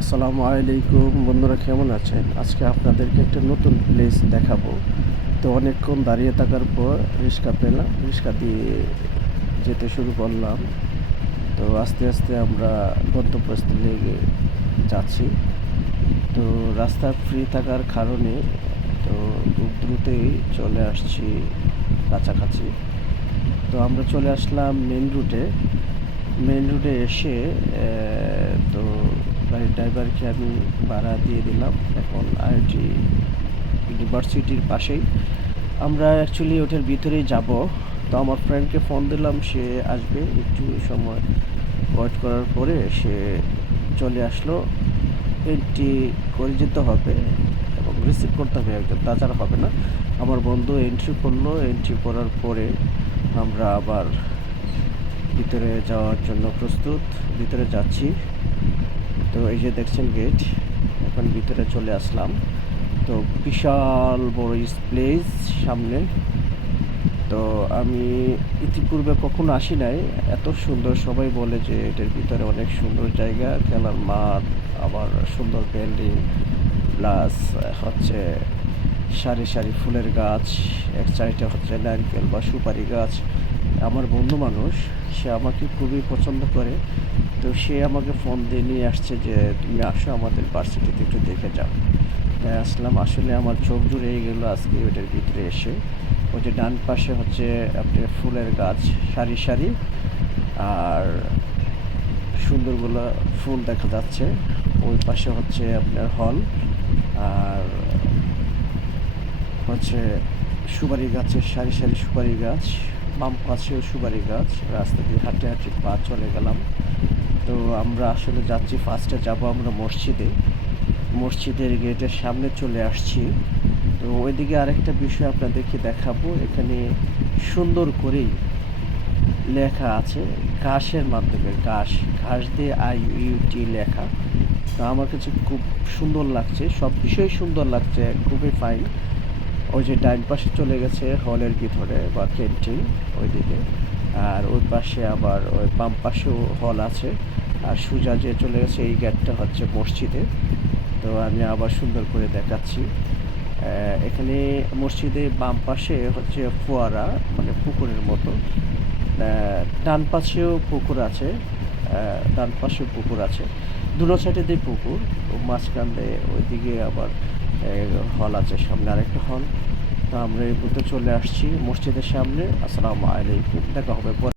আসসালামু আলাইকুম বন্ধুরা, কেমন আছেন? আজকে আপনাদেরকে একটা নতুন প্লেস দেখাবো। তো অনেকক্ষণ দাঁড়িয়ে থাকার পর রিক্সা পেলাম, রিক্সা দিয়ে যেতে শুরু করলাম। তো আস্তে আস্তে আমরা গন্তব্যস্থলে যাচ্ছি। তো রাস্তা ফ্রি থাকার কারণে তো খুব দ্রুতই চলে আসছি কাছাকাছি। তো আমরা চলে আসলাম মেন রুটে এসে তো গাড়ির ড্রাইভারকে আমি ভাড়া দিয়ে দিলাম। এখন আইআইটি ইউনিভার্সিটির পাশেই আমরা অ্যাকচুয়ালি ওটার ভিতরেই যাব। তো আমার ফ্রেন্ডকে ফোন দিলাম, সে আসবে। একটু সময় ওয়েট করার পরে সে চলে আসলো। এন্ট্রি করে যেতে হবে এবং রিসিভ করতে হবে একদম, তাছাড়া হবে না। আমার বন্ধু এন্ট্রি করলো, এন্ট্রি করার পরে আমরা আবার ভিতরে যাওয়ার জন্য প্রস্তুত, ভিতরে যাচ্ছি। তো এই যে দেখছেন গেট, এখন ভিতরে চলে আসলাম। তো বিশাল বড় প্লেস সামনে। তো আমি ইতিপূর্বে কখনো আসি নাই, এত সুন্দর। সবাই বলে যে এটার ভিতরে অনেক সুন্দর জায়গা, খেলার মাঠ, আবার সুন্দর বিল্ডিং, প্লাস হচ্ছে সারি সারি ফুলের গাছ, এক সাইডে হচ্ছে নারকেল বা সুপারি গাছ। আমার বন্ধু মানুষ, সে আমাকে খুবই পছন্দ করে। তো সে আমাকে ফোন দিয়ে নিয়ে আসছে যে তুমি আসো আমাদের ভার্সিটিতে একটু দেখে যাও। তাই আসলাম। আসলে আমার চোখ জুড়ে গেল আজকে ওইটার ভিতরে এসে। ওই যে ডান পাশে হচ্ছে আপনার ফুলের গাছ সারি সারি, আর সুন্দরগুলো ফুল দেখা যাচ্ছে। ওই পাশে হচ্ছে আপনার হল, আর হচ্ছে সুপারি গাছের সারি সারি সুপারি গাছ, বাম পাশেও সুপারি গাছ। রাস্তা দিয়ে হাঁটে হাঁটে পা চলে গেলাম। তো আমরা আসলে যাচ্ছি, ফার্স্টে যাব আমরা মসজিদের গেটের সামনে চলে আসছি। তো ওইদিকে আরেকটা বিষয় আপনাদেরকে দেখাবো। এখানে সুন্দর করেই লেখা আছে ঘাসের মাধ্যমে, ঘাস দিয়ে IUT লেখা। তো আমার কাছে খুব সুন্দর লাগছে, সব বিষয় সুন্দর লাগছে, খুবই ফাইন। ওই যে ডাইন পাশে চলে গেছে হলের ভিতরে বা ক্যান্টিন ওইদিকে, আর ওই পাশে আবার ওই বাম পাশেও হল আছে, আর সোজা যে চলে গেছে এই গেটটা হচ্ছে মসজিদে। তো আমি আবার সুন্দর করে দেখাচ্ছি। এখানে মসজিদে বাম পাশে হচ্ছে ফোয়ারা, মানে পুকুরের মতো। ডান পাশেও পুকুর আছে, ডান পাশেও পুকুর আছে, দুটো সাইডে দিয়ে পুকুর। মাঝখান দিয়ে ওইদিকে আবার হল আছে, সামনে আরেকটা হল। তো আমরা এই পথে চলে আসছি মসজিদের সামনে। আসসালামু আলাইকুম, দেখা হবে পরে।